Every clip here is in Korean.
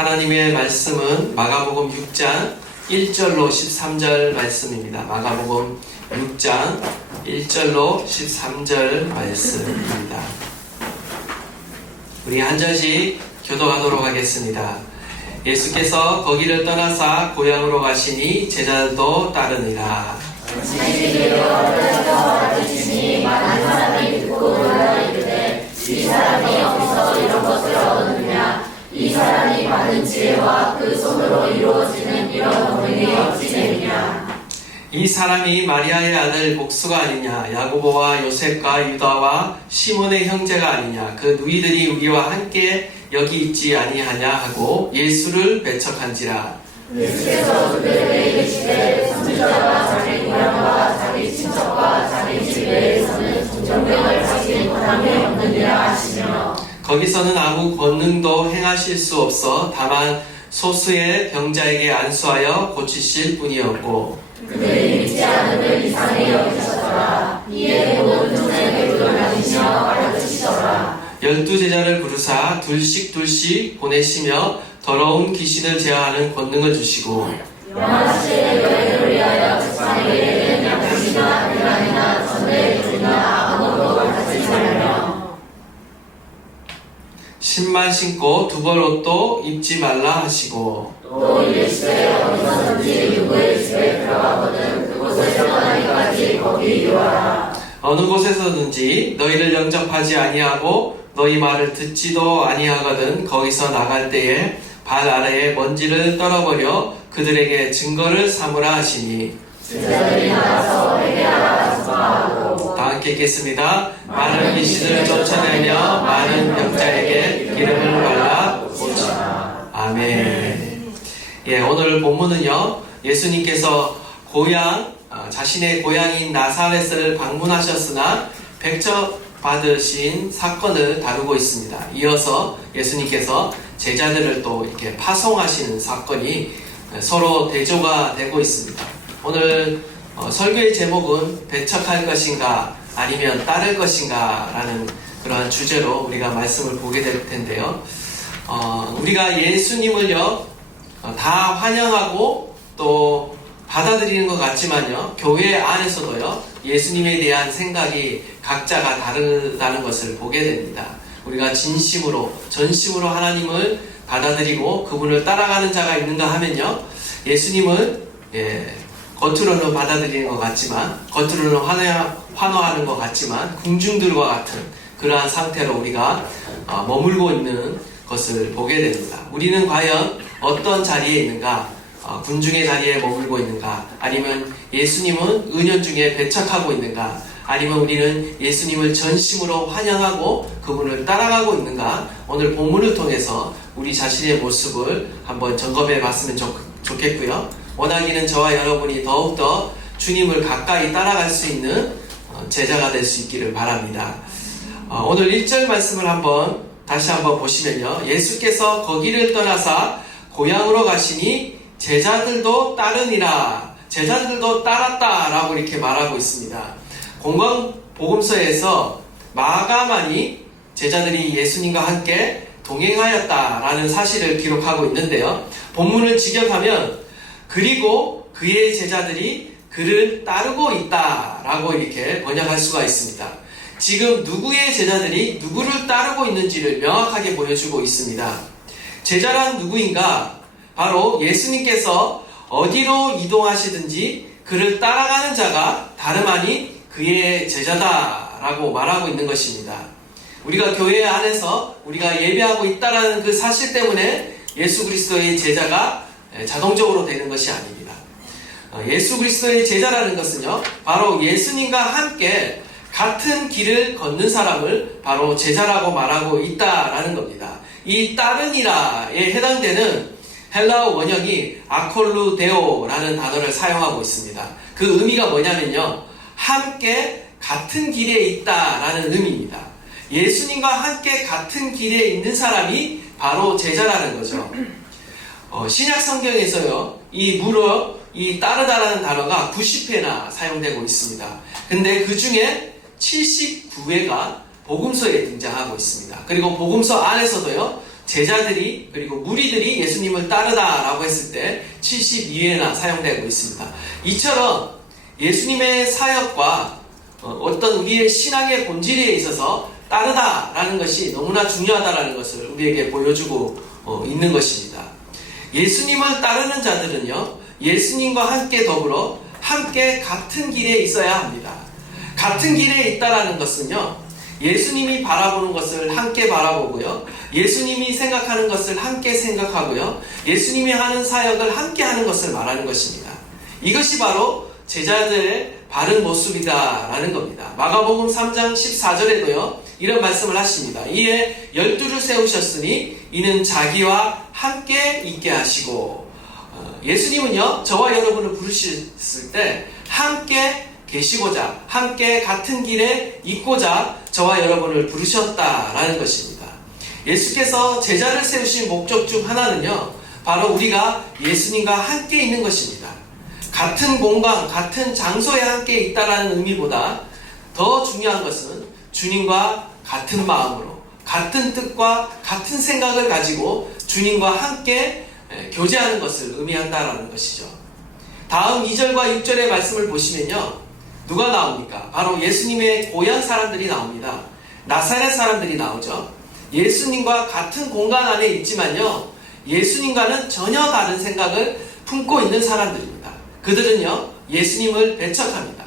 하나님의 말씀은 마가복음 6장 1절로 13절 말씀입니다. 마가복음 6장 1절로 13절 말씀입니다. 우리 한 절씩 교도하도록 하겠습니다. 예수께서 거기를 떠나사 고향으로 가시니 제자들도 따르니라. 많은 사람이 듣고 놀라 이르되 이 사람이 어디서 이런 것을 얻느냐. 이 사람이 받은 지혜와 그 손으로 이루어지는 이런 언능이 어찌 되느냐. 이 사람이 마리아의 아들 목수가 아니냐. 야고보와 요셉과 유다와 시몬의 형제가 아니냐. 그 누이들이 우리와 함께 여기 있지 아니하냐 하고 예수를 배척한지라. 예수께서 그들에게 이르시되 선지자가 자기 고향과 자기 친척과 자기 집에서는 존경을 받지 못함이 없느니라 하시며, 거기서는 아무 권능도 행하실 수 없어 다만 소수의 병자에게 안수하여 고치실 뿐이었고, 그들이 믿지 않음을 이상히 여기셨더라. 이에 모든 눈에 배불을 나시며 가르치시더라. 12제자를 부르사 둘씩 보내시며 더러운 귀신을 제어하는 권능을 주시고, 영하시의 여행을 위하여 세상에 이르는 양식이나 대란이나 전대들이나 아무것도 가지지 말며 신만 신고 두벌 옷도 입지 말라 하시고, 또 이르시되 어디서든지 누구의 집에 들어가거든 그곳에서 떠나기까지 거기 유하라. 어느 곳에서든지 너희를 영접하지 아니하고 너희 말을 듣지도 아니하거든 거기서 나갈 때에 발 아래에 먼지를 떨어버려 그들에게 증거를 삼으라 하시니. 제자들이 나가서 회개하라 선포하고. 다 함께 읽겠습니다. 많은 귀신을 쫓아내며 많은 병자에게 기름을 발라 고치라. 아멘. 예, 오늘 본문은요, 예수님께서 자신의 고향인 나사렛을 방문하셨으나 배척받으신 사건을 다루고 있습니다. 이어서 예수님께서 제자들을 또 이렇게 파송하시는 사건이 서로 대조가 되고 있습니다. 오늘 설교의 제목은 배척할 것인가 아니면 따를 것인가 라는 그러한 주제로 우리가 말씀을 보게 될 텐데요. 우리가 예수님을요 다 환영하고 또 받아들이는 것 같지만요, 교회 안에서도요 예수님에 대한 생각이 각자가 다르다는 것을 보게 됩니다. 우리가 전심으로 하나님을 받아들이고 그분을 따라가는 자가 있는가 하면요, 예수님은 겉으로는 받아들이는 것 같지만, 겉으로는 환호하는 것 같지만 궁중들과 같은 그러한 상태로 우리가 머물고 있는 것을 보게 됩니다. 우리는 과연 어떤 자리에 있는가? 군중의 자리에 머물고 있는가? 아니면 예수님은 은연중에 배척하고 있는가? 아니면 우리는 예수님을 전심으로 환영하고 그분을 따라가고 있는가? 오늘 본문을 통해서 우리 자신의 모습을 한번 점검해 봤으면 좋겠고요. 원하기는 저와 여러분이 더욱더 주님을 가까이 따라갈 수 있는 제자가 될 수 있기를 바랍니다. 오늘 1절 말씀을 다시 한번 보시면요, 예수께서 거기를 떠나사 고향으로 가시니 제자들도 따르니라. 제자들도 따랐다라고 이렇게 말하고 있습니다. 공관복음서에서 마가만이 제자들이 예수님과 함께 동행하였다라는 사실을 기록하고 있는데요, 본문을 직역하면 그리고 그의 제자들이 그를 따르고 있다라고 이렇게 번역할 수가 있습니다. 지금 누구의 제자들이 누구를 따르고 있는지를 명확하게 보여주고 있습니다. 제자란 누구인가? 바로 예수님께서 어디로 이동하시든지 그를 따라가는 자가 다름 아닌 그의 제자다라고 말하고 있는 것입니다. 우리가 교회 안에서 우리가 예배하고 있다라는 그 사실 때문에 예수 그리스도의 제자가 자동적으로 되는 것이 아닙니다. 예수 그리스도의 제자라는 것은요, 바로 예수님과 함께 같은 길을 걷는 사람을 바로 제자라고 말하고 있다라는 겁니다. 이 따르니라에 해당되는 헬라어 원형이 아콜루데오라는 단어를 사용하고 있습니다. 그 의미가 뭐냐면요, 함께 같은 길에 있다라는 의미입니다. 예수님과 함께 같은 길에 있는 사람이 바로 제자라는 거죠. 신약 성경에서요, 이 따르다라는 단어가 90회나 사용되고 있습니다. 근데 그 중에 79회가 복음서에 등장하고 있습니다. 그리고 복음서 안에서도요, 제자들이 그리고 무리들이 예수님을 따르다라고 했을 때 72회나 사용되고 있습니다. 이처럼 예수님의 사역과 어떤 우리의 신앙의 본질에 있어서 따르다라는 것이 너무나 중요하다라는 것을 우리에게 보여주고 있는 것입니다. 예수님을 따르는 자들은요, 예수님과 함께 더불어 함께 같은 길에 있어야 합니다. 같은 길에 있다라는 것은요, 예수님이 바라보는 것을 함께 바라보고요, 예수님이 생각하는 것을 함께 생각하고요, 예수님이 하는 사역을 함께 하는 것을 말하는 것입니다. 이것이 바로 제자들의 바른 모습이다라는 겁니다. 마가복음 3장 14절에도요 이런 말씀을 하십니다. 이에 12를 세우셨으니 이는 자기와 함께 있게 하시고, 예수님은요 저와 여러분을 부르셨을 때 함께 계시고자, 함께 같은 길에 있고자 저와 여러분을 부르셨다라는 것입니다. 예수께서 제자를 세우신 목적 중 하나는요, 바로 우리가 예수님과 함께 있는 것입니다. 같은 공간, 같은 장소에 함께 있다라는 의미보다 더 중요한 것은 주님과 같은 마음으로, 같은 뜻과 같은 생각을 가지고 주님과 함께 교제하는 것을 의미한다라는 것이죠. 다음 2절과 6절의 말씀을 보시면요, 누가 나옵니까? 바로 예수님의 고향 사람들이 나옵니다. 나사렛 사람들이 나오죠. 예수님과 같은 공간 안에 있지만요, 예수님과는 전혀 다른 생각을 품고 있는 사람들입니다. 그들은요 예수님을 배척합니다.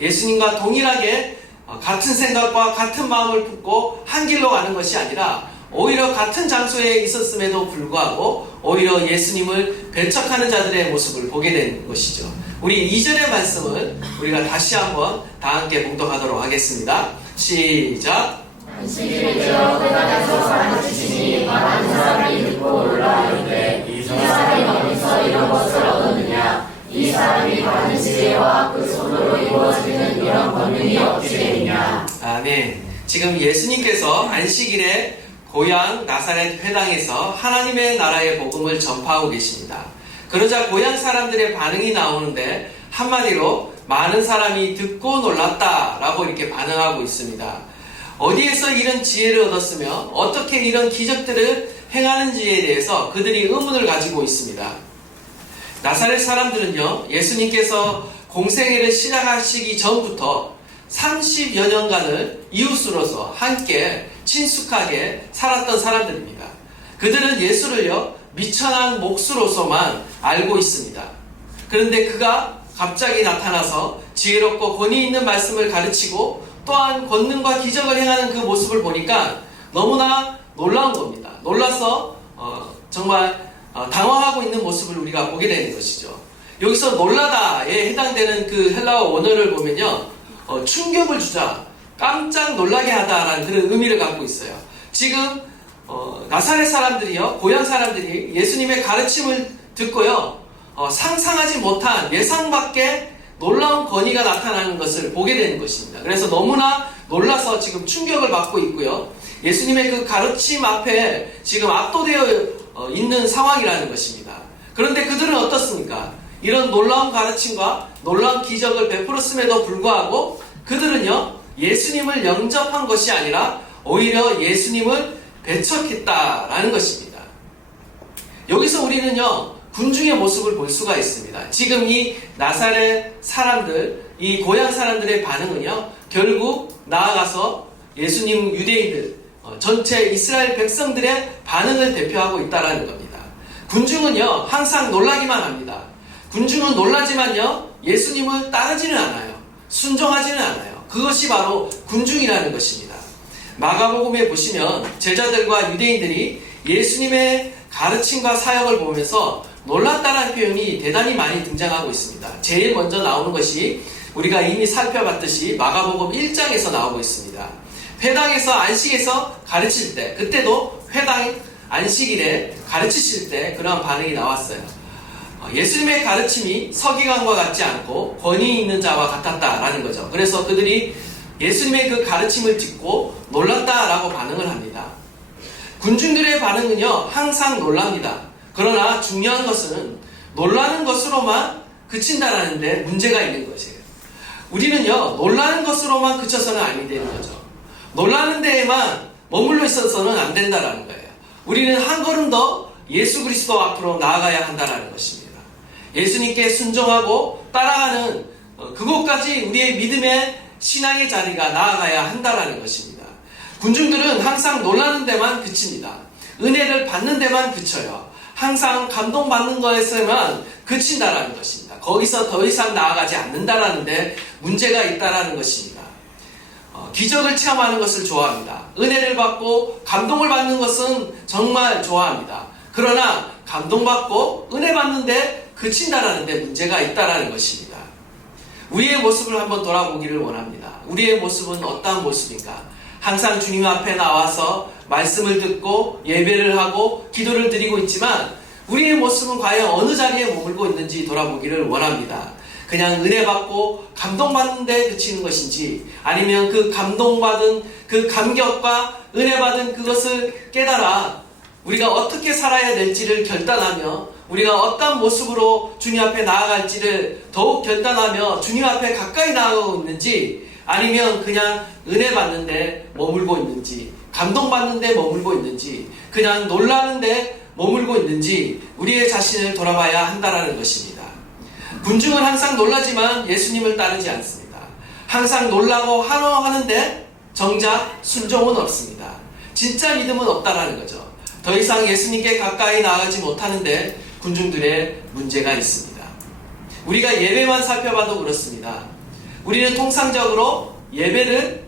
예수님과 동일하게 같은 생각과 같은 마음을 품고 한 길로 가는 것이 아니라 오히려 같은 장소에 있었음에도 불구하고 오히려 예수님을 배척하는 자들의 모습을 보게 된 것이죠. 우리 2절의 말씀을 우리가 다시 한번 다 함께 봉독하도록 하겠습니다. 시작. 안식일에 되어 회당에서 가르치시니 많은 사람이 듣고 올라 이르되 이 사람이 어디서 이런 것을 얻었느냐? 이 사람이 받은 지혜와 그 손으로 이루어지는 이런 권능이 어찌 되느냐? 아멘. 지금 예수님께서 안식일에 고향 나사렛 회당에서 하나님의 나라의 복음을 전파하고 계십니다. 그러자 고향 사람들의 반응이 나오는데 한마디로 많은 사람이 듣고 놀랐다라고 이렇게 반응하고 있습니다. 어디에서 이런 지혜를 얻었으며 어떻게 이런 기적들을 행하는지에 대해서 그들이 의문을 가지고 있습니다. 나사렛 사람들은요, 예수님께서 공생애를 시작하시기 전부터 30여 년간을 이웃으로서 함께 친숙하게 살았던 사람들입니다. 그들은 예수를요 미천한 몫으로서만 알고 있습니다. 그런데 그가 갑자기 나타나서 지혜롭고 권위 있는 말씀을 가르치고 또한 권능과 기적을 행하는 그 모습을 보니까 너무나 놀라운 겁니다. 놀라서 정말 당황하고 있는 모습을 우리가 보게 되는 것이죠. 여기서 놀라다에 해당되는 그 헬라어 원어를 보면요, 충격을 주자, 깜짝 놀라게 하다라는 그런 의미를 갖고 있어요. 지금 나사렛 사람들이요, 고향 사람들이 예수님의 가르침을 듣고요, 상상하지 못한 예상 밖의 놀라운 권위가 나타나는 것을 보게 되는 것입니다. 그래서 너무나 놀라서 지금 충격을 받고 있고요, 예수님의 그 가르침 앞에 지금 압도되어 있는 상황이라는 것입니다. 그런데 그들은 어떻습니까? 이런 놀라운 가르침과 놀라운 기적을 베풀었음에도 불구하고 그들은요 예수님을 영접한 것이 아니라 오히려 예수님을 배척했다라는 것입니다. 여기서 우리는요 군중의 모습을 볼 수가 있습니다. 지금 이 나사렛 사람들, 이 고향 사람들의 반응은요 결국 나아가서 예수님 유대인들, 전체 이스라엘 백성들의 반응을 대표하고 있다는 겁니다. 군중은요 항상 놀라기만 합니다. 군중은 놀라지만요 예수님을 따르지는 않아요. 순종하지는 않아요. 그것이 바로 군중이라는 것입니다. 마가복음에 보시면 제자들과 유대인들이 예수님의 가르침과 사역을 보면서 놀랐다는 표현이 대단히 많이 등장하고 있습니다. 제일 먼저 나오는 것이 우리가 이미 살펴봤듯이 마가복음 1장에서 나오고 있습니다. 회당에서 안식에서 가르칠 때, 그때도 회당 안식일에 가르치실 때 그런 반응이 나왔어요. 예수님의 가르침이 서기관과 같지 않고 권위 있는 자와 같았다라는 거죠. 그래서 그들이 예수님의 그 가르침을 듣고 놀랐다라고 반응을 합니다. 군중들의 반응은요 항상 놀랍니다. 그러나 중요한 것은 놀라는 것으로만 그친다라는 데 문제가 있는 것이에요. 우리는요 놀라는 것으로만 그쳐서는 아니 되는 거죠. 놀라는 데에만 머물러 있어서는 안 된다라는 거예요. 우리는 한 걸음 더 예수 그리스도 앞으로 나아가야 한다는 것입니다. 예수님께 순종하고 따라가는 그곳까지 우리의 믿음의 신앙의 자리가 나아가야 한다는 것입니다. 군중들은 항상 놀라는 데만 그칩니다. 은혜를 받는 데만 그쳐요. 항상 감동받는 것에서만 그친다라는 것입니다. 거기서 더 이상 나아가지 않는다라는 데 문제가 있다라는 것입니다. 기적을 체험하는 것을 좋아합니다. 은혜를 받고 감동을 받는 것은 정말 좋아합니다. 그러나 감동받고 은혜 받는데 그친다라는 데 문제가 있다라는 것입니다. 우리의 모습을 한번 돌아보기를 원합니다. 우리의 모습은 어떠한 모습인가? 항상 주님 앞에 나와서 말씀을 듣고 예배를 하고 기도를 드리고 있지만 우리의 모습은 과연 어느 자리에 머물고 있는지 돌아보기를 원합니다. 그냥 은혜 받고 감동받는 데 그치는 것인지, 아니면 그 감동받은 그 감격과 은혜 받은 그것을 깨달아 우리가 어떻게 살아야 될지를 결단하며 우리가 어떤 모습으로 주님 앞에 나아갈지를 더욱 결단하며 주님 앞에 가까이 나아가고 있는지, 아니면 그냥 은혜 받는데 머물고 있는지, 감동받는데 머물고 있는지, 그냥 놀라는데 머물고 있는지 우리의 자신을 돌아봐야 한다는 것입니다. 군중은 항상 놀라지만 예수님을 따르지 않습니다. 항상 놀라고 환호하는데 정작 순종은 없습니다. 진짜 믿음은 없다라는 거죠. 더 이상 예수님께 가까이 나아가지 못하는데 군중들의 문제가 있습니다. 우리가 예배만 살펴봐도 그렇습니다. 우리는 통상적으로 예배를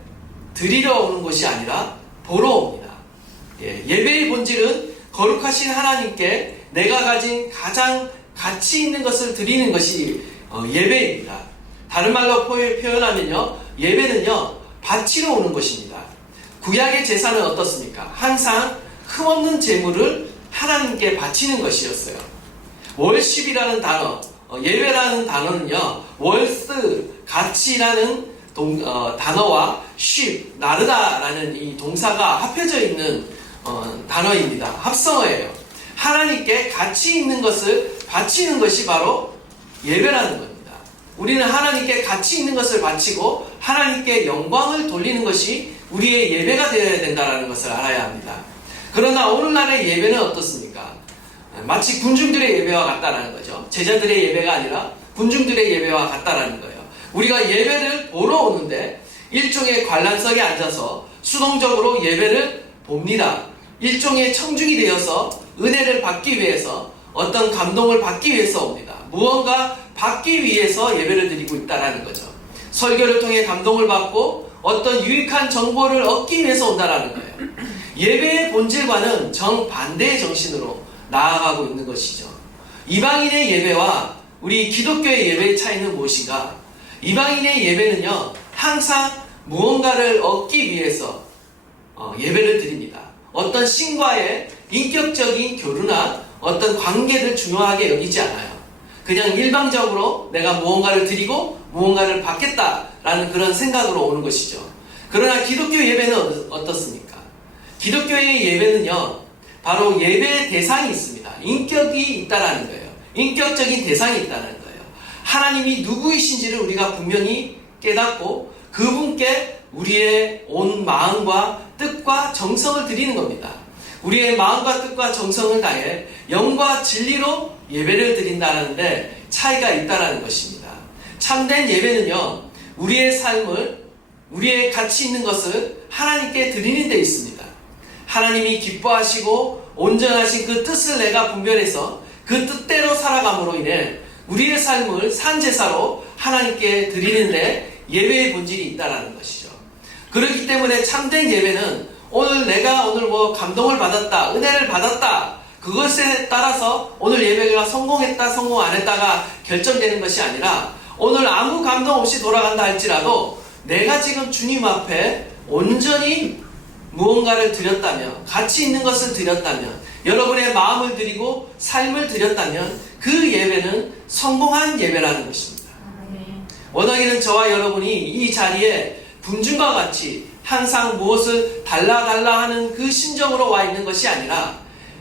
드리러 오는 것이 아니라 보러 옵니다. 예배의 본질은 거룩하신 하나님께 내가 가진 가장 가치 있는 것을 드리는 것이 예배입니다. 다른 말로 표현하면요, 예배는요 바치러 오는 것입니다. 구약의 제사는 어떻습니까? 항상 흠없는 제물을 하나님께 바치는 것이었어요. 월십이라는 단어, 예배라는 단어는요, 월스, 가치라는 단어와 쉽, 나르다라는 이 동사가 합해져 있는 단어입니다. 합성어예요. 하나님께 가치 있는 것을 바치는 것이 바로 예배라는 겁니다. 우리는 하나님께 가치 있는 것을 바치고 하나님께 영광을 돌리는 것이 우리의 예배가 되어야 된다는 것을 알아야 합니다. 그러나 오늘날의 예배는 어떻습니까? 마치 군중들의 예배와 같다는 거죠. 제자들의 예배가 아니라 군중들의 예배와 같다는 거예요. 우리가 예배를 보러 오는데 일종의 관람석에 앉아서 수동적으로 예배를 봅니다. 일종의 청중이 되어서 은혜를 받기 위해서, 어떤 감동을 받기 위해서 옵니다. 무언가 받기 위해서 예배를 드리고 있다는 거죠. 설교를 통해 감동을 받고 어떤 유익한 정보를 얻기 위해서 온다는 거예요. 예배의 본질과는 정반대의 정신으로 나아가고 있는 것이죠. 이방인의 예배와 우리 기독교의 예배의 차이는 무엇인가? 이방인의 예배는요, 항상 무언가를 얻기 위해서 예배를 드립니다. 어떤 신과의 인격적인 교류나 어떤 관계를 중요하게 여기지 않아요. 그냥 일방적으로 내가 무언가를 드리고 무언가를 받겠다라는 그런 생각으로 오는 것이죠. 그러나 기독교 예배는 어떻습니까? 기독교의 예배는요, 바로 예배의 대상이 있습니다. 인격이 있다라는 거예요. 인격적인 대상이 있다는 거예요. 하나님이 누구이신지를 우리가 분명히 깨닫고 그분께 우리의 온 마음과 뜻과 정성을 드리는 겁니다. 우리의 마음과 뜻과 정성을 다해 영과 진리로 예배를 드린다는데 차이가 있다는 것입니다. 참된 예배는요, 우리의 삶을, 우리의 가치 있는 것을 하나님께 드리는 데 있습니다. 하나님이 기뻐하시고 온전하신 그 뜻을 내가 분별해서 그 뜻대로 살아감으로 인해 우리의 삶을 산제사로 하나님께 드리는데 예배의 본질이 있다는 것이죠. 그렇기 때문에 참된 예배는 내가 오늘 감동을 받았다, 은혜를 받았다, 그것에 따라서 오늘 예배가 성공했다, 성공 안 했다가 결정되는 것이 아니라 오늘 아무 감동 없이 돌아간다 할지라도 내가 지금 주님 앞에 온전히 무언가를 드렸다면, 가치 있는 것을 드렸다면, 여러분의 마음을 드리고 삶을 드렸다면 그 예배는 성공한 예배라는 것입니다. 원하기는 저와 여러분이 이 자리에 군중과 같이 항상 무엇을 달라 하는 그 심정으로 와 있는 것이 아니라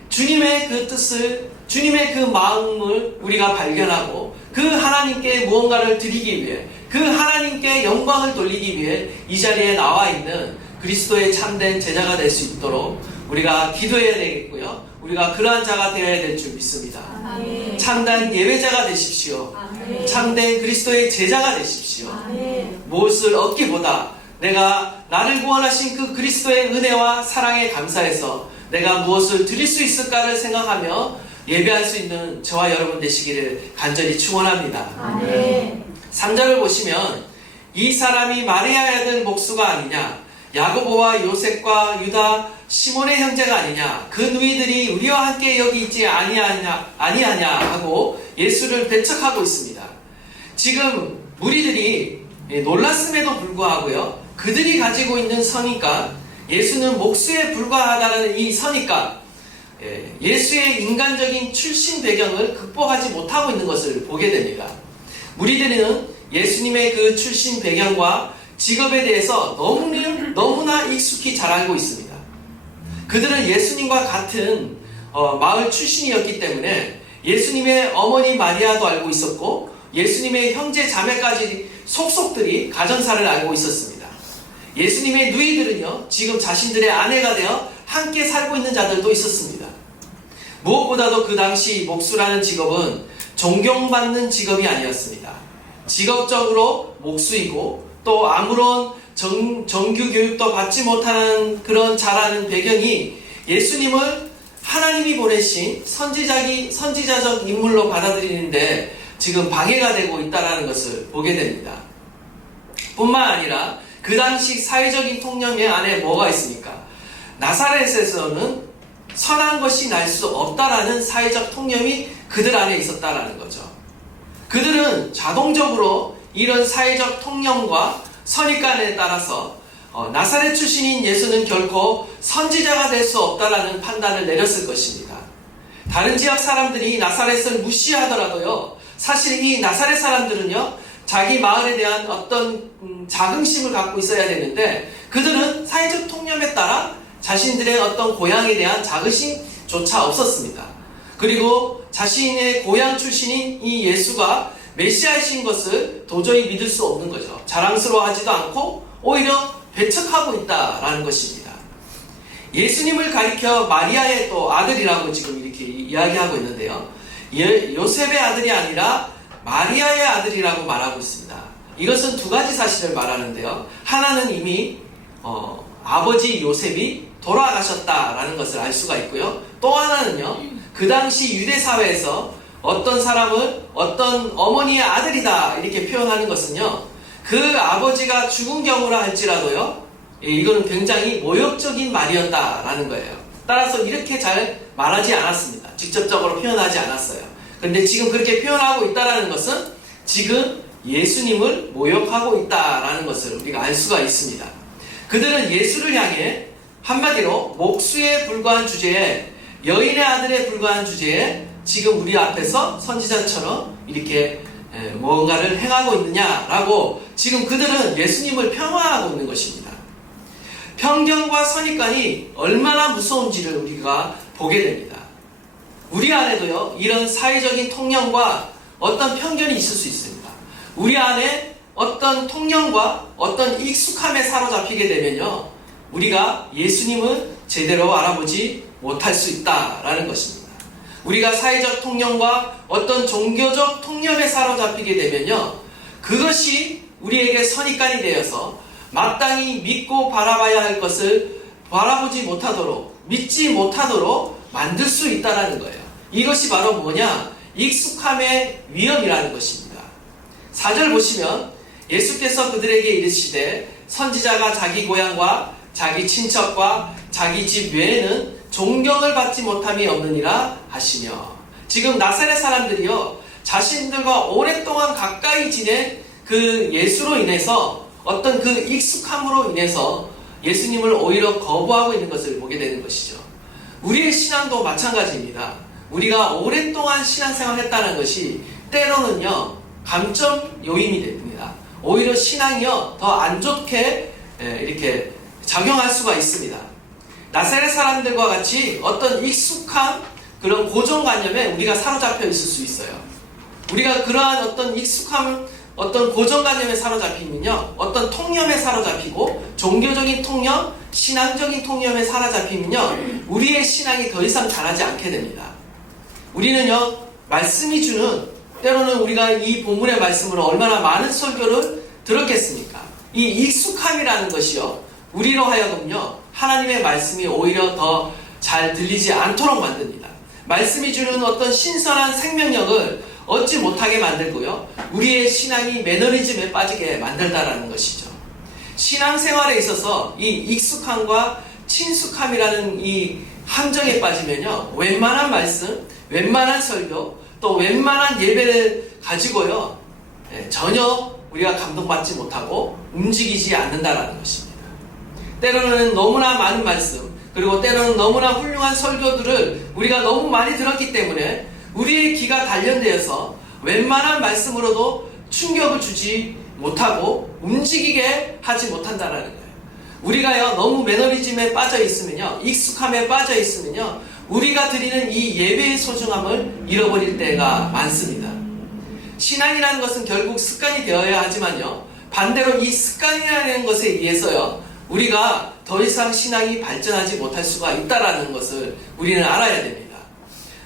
주님의 그 뜻을, 주님의 그 마음을 우리가 발견하고 그 하나님께 무언가를 드리기 위해, 그 하나님께 영광을 돌리기 위해 이 자리에 나와 있는 그리스도의 참된 제자가 될 수 있도록 우리가 기도해야 되겠고요. 우리가 그러한 자가 되어야 될 줄 믿습니다. 아멘. 참된 예배자가 되십시오. 아멘. 참된 그리스도의 제자가 되십시오. 아멘. 무엇을 얻기보다 내가 나를 구원하신 그 그리스도의 은혜와 사랑에 감사해서 내가 무엇을 드릴 수 있을까를 생각하며 예배할 수 있는 저와 여러분 되시기를 간절히 축원합니다. 아멘. 3절을 보시면 이 사람이 마리아의 아들 목수가 아니냐, 야고보와 요셉과 유다 시몬의 형제가 아니냐, 그 누이들이 우리와 함께 여기 있지 아니하냐 하고 예수를 배척하고 있습니다. 지금 무리들이 놀랐음에도 불구하고요, 그들이 가지고 있는 선입과 예수는 목수에 불과하다는 이 선입과 예수의 인간적인 출신 배경을 극복하지 못하고 있는 것을 보게 됩니다. 무리들은 예수님의 그 출신 배경과 직업에 대해서 너무나 익숙히 잘 알고 있습니다. 그들은 예수님과 같은 마을 출신이었기 때문에 예수님의 어머니 마리아도 알고 있었고 예수님의 형제 자매까지 속속들이 가정사를 알고 있었습니다. 예수님의 누이들은요, 지금 자신들의 아내가 되어 함께 살고 있는 자들도 있었습니다. 무엇보다도 그 당시 목수라는 직업은 존경받는 직업이 아니었습니다. 직업적으로 목수이고 또 아무런 정규 교육도 받지 못하는 그런 자라는 배경이 예수님을 하나님이 보내신 선지자적 인물로 받아들이는데 지금 방해가 되고 있다는 것을 보게 됩니다. 뿐만 아니라 그 당시 사회적인 통념의 안에 뭐가 있습니까? 나사렛에서는 선한 것이 날 수 없다라는 사회적 통념이 그들 안에 있었다라는 거죠. 그들은 자동적으로 이런 사회적 통념과 선입관에 따라서 나사렛 출신인 예수는 결코 선지자가 될 수 없다라는 판단을 내렸을 것입니다. 다른 지역 사람들이 나사렛을 무시하더라도요, 사실 이 나사렛 사람들은요, 자기 마을에 대한 어떤 자긍심을 갖고 있어야 되는데 그들은 사회적 통념에 따라 자신들의 어떤 고향에 대한 자긍심조차 없었습니다. 그리고 자신의 고향 출신인 이 예수가 메시아이신 것을 도저히 믿을 수 없는 거죠. 자랑스러워하지도 않고 오히려 배척하고 있다라는 것입니다. 예수님을 가리켜 마리아의 또 아들이라고 지금 이렇게 이야기하고 있는데요. 요셉의 아들이 아니라 마리아의 아들이라고 말하고 있습니다. 이것은 두 가지 사실을 말하는데요. 하나는 이미 아버지 요셉이 돌아가셨다라는 것을 알 수가 있고요. 또 하나는요, 그 당시 유대 사회에서 어떤 사람을 어떤 어머니의 아들이다 이렇게 표현하는 것은요, 그 아버지가 죽은 경우라 할지라도요, 이거는 굉장히 모욕적인 말이었다라는 거예요. 따라서 이렇게 잘 말하지 않았습니다. 직접적으로 표현하지 않았어요. 그런데 지금 그렇게 표현하고 있다는 것은 지금 예수님을 모욕하고 있다라는 것을 우리가 알 수가 있습니다. 그들은 예수를 향해 한마디로 목수에 불과한 주제에, 여인의 아들에 불과한 주제에 지금 우리 앞에서 선지자처럼 이렇게 뭔가를 행하고 있느냐라고 지금 그들은 예수님을 폄하하고 있는 것입니다. 편견과 선입관이 얼마나 무서운지를 우리가 보게 됩니다. 우리 안에도요, 이런 사회적인 통념과 어떤 편견이 있을 수 있습니다. 우리 안에 어떤 통념과 어떤 익숙함에 사로잡히게 되면요, 우리가 예수님을 제대로 알아보지 못할 수 있다라는 것입니다. 우리가 사회적 통념과 어떤 종교적 통념에 사로잡히게 되면요, 그것이 우리에게 선입관이 되어서 마땅히 믿고 바라봐야 할 것을 바라보지 못하도록, 믿지 못하도록 만들 수 있다는 거예요. 이것이 바로 뭐냐? 익숙함의 위험이라는 것입니다. 4절 보시면 예수께서 그들에게 이르시되 선지자가 자기 고향과 자기 친척과 자기 집 외에는 존경을 받지 못함이 없느니라 하시며, 지금 나사렛 사람들이요, 자신들과 오랫동안 가까이 지낸 그 예수로 인해서 어떤 그 익숙함으로 인해서 예수님을 오히려 거부하고 있는 것을 보게 되는 것이죠. 우리의 신앙도 마찬가지입니다. 우리가 오랫동안 신앙생활을 했다는 것이 때로는요, 감점 요인이 됩니다. 오히려 신앙이요, 더 안 좋게 이렇게 작용할 수가 있습니다. 나사렛 사람들과 같이 어떤 익숙한 그런 고정관념에 우리가 사로잡혀 있을 수 있어요. 우리가 그러한 어떤 익숙함 어떤 고정관념에 사로잡히면요, 어떤 통념에 사로잡히고 종교적인 통념, 신앙적인 통념에 사로잡히면요, 우리의 신앙이 더 이상 자라지 않게 됩니다. 우리는요, 말씀이 주는, 때로는 우리가 이 본문의 말씀으로 얼마나 많은 설교를 들었겠습니까? 이 익숙함이라는 것이요, 우리로 하여금요, 하나님의 말씀이 오히려 더 잘 들리지 않도록 만듭니다. 말씀이 주는 어떤 신선한 생명력을 얻지 못하게 만들고요, 우리의 신앙이 매너리즘에 빠지게 만들다라는 것이죠. 신앙생활에 있어서 이 익숙함과 친숙함이라는 이 함정에 빠지면요, 웬만한 말씀, 웬만한 설교, 또 웬만한 예배를 가지고요, 전혀 우리가 감동받지 못하고 움직이지 않는다라는 것입니다. 때로는 너무나 많은 말씀, 그리고 때로는 너무나 훌륭한 설교들을 우리가 너무 많이 들었기 때문에 우리의 귀가 단련되어서 웬만한 말씀으로도 충격을 주지 못하고 움직이게 하지 못한다는 거예요. 우리가요, 너무 매너리즘에 빠져 있으면요, 익숙함에 빠져 있으면요, 우리가 드리는 이 예배의 소중함을 잃어버릴 때가 많습니다. 신앙이라는 것은 결국 습관이 되어야 하지만요, 반대로 이 습관이라는 것에 의해서요, 우리가 더 이상 신앙이 발전하지 못할 수가 있다는 것을 우리는 알아야 됩니다.